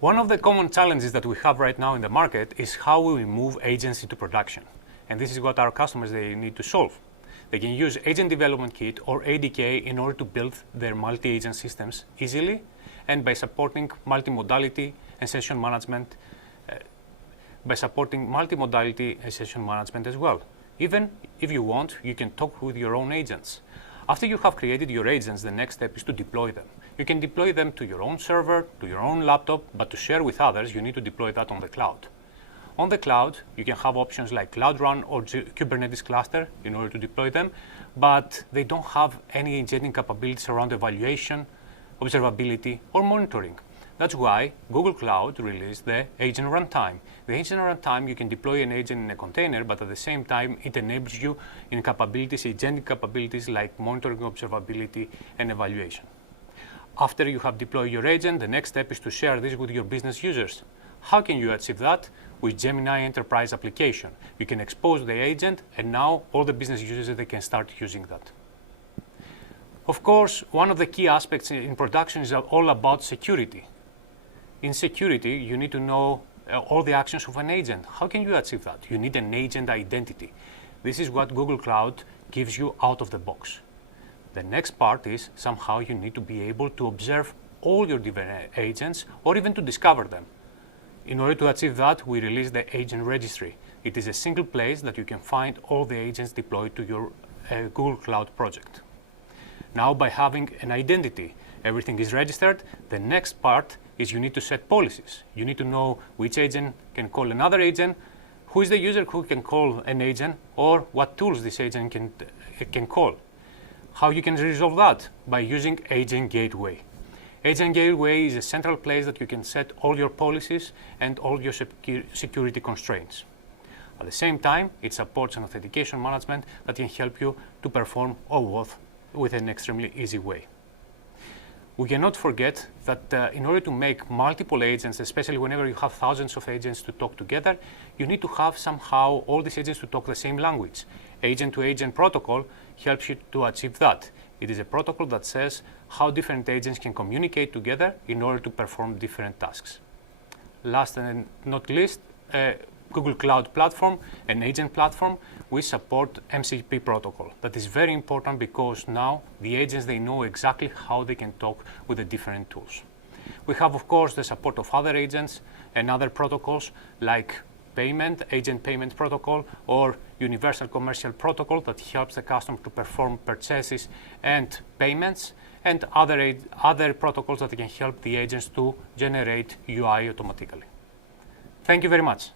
One of the common challenges that we have right now in the market is how we move agents into production. And this is what our customers they need to solve. They can use Agent Development Kit or ADK in order to build their multi-agent systems easily and by supporting multimodality and session management as well. Even if you want, you can talk with your own agents. After you have created your agents, the next step is to deploy them. You can deploy them to your own server, to your own laptop, but to share with others, you need to deploy that on the cloud. On the cloud, you can have options like Cloud Run or Kubernetes cluster in order to deploy them, but they don't have any agentic capabilities around evaluation, observability, or monitoring. That's why Google Cloud released the Agent Runtime. The Agent Runtime, you can deploy an agent in a container, but at the same time, it enables you in capabilities, agentic capabilities like monitoring, observability, and evaluation. After you have deployed your agent, the next step is to share this with your business users. How can you achieve that? With Gemini Enterprise application. You can expose the agent, and now all the business users they can start using that. Of course, one of the key aspects in production is all about security. In security, you need to know all the actions of an agent. How can you achieve that? You need an agent identity. This is what Google Cloud gives you out of the box. The next part is somehow you need to be able to observe all your different agents or even to discover them. In order to achieve that, we released the Agent Registry. It is a single place that you can find all the agents deployed to your Google Cloud project. Now, by having an identity, everything is registered. The next part is you need to set policies. You need to know which agent can call another agent, who is the user who can call an agent, or what tools this agent can call. How you can resolve that? By using Agent Gateway. Agent Gateway is a central place that you can set all your policies and all your security constraints. At the same time, it supports an authentication management that can help you to perform OAuth with an extremely easy way. We cannot forget that in order to make multiple agents, especially whenever you have thousands of agents to talk together, you need to have somehow all these agents to talk the same language. Agent-to-agent protocol helps you to achieve that. It is a protocol that says how different agents can communicate together in order to perform different tasks. Last and not least, Google Cloud Platform, an agent platform, we support MCP protocol. That is very important because now the agents, they know exactly how they can talk with the different tools. We have, of course, the support of other agents and other protocols like agent payment protocol or universal commercial protocol that helps the customer to perform purchases and payments, and other protocols that can help the agents to generate UI automatically. Thank you very much.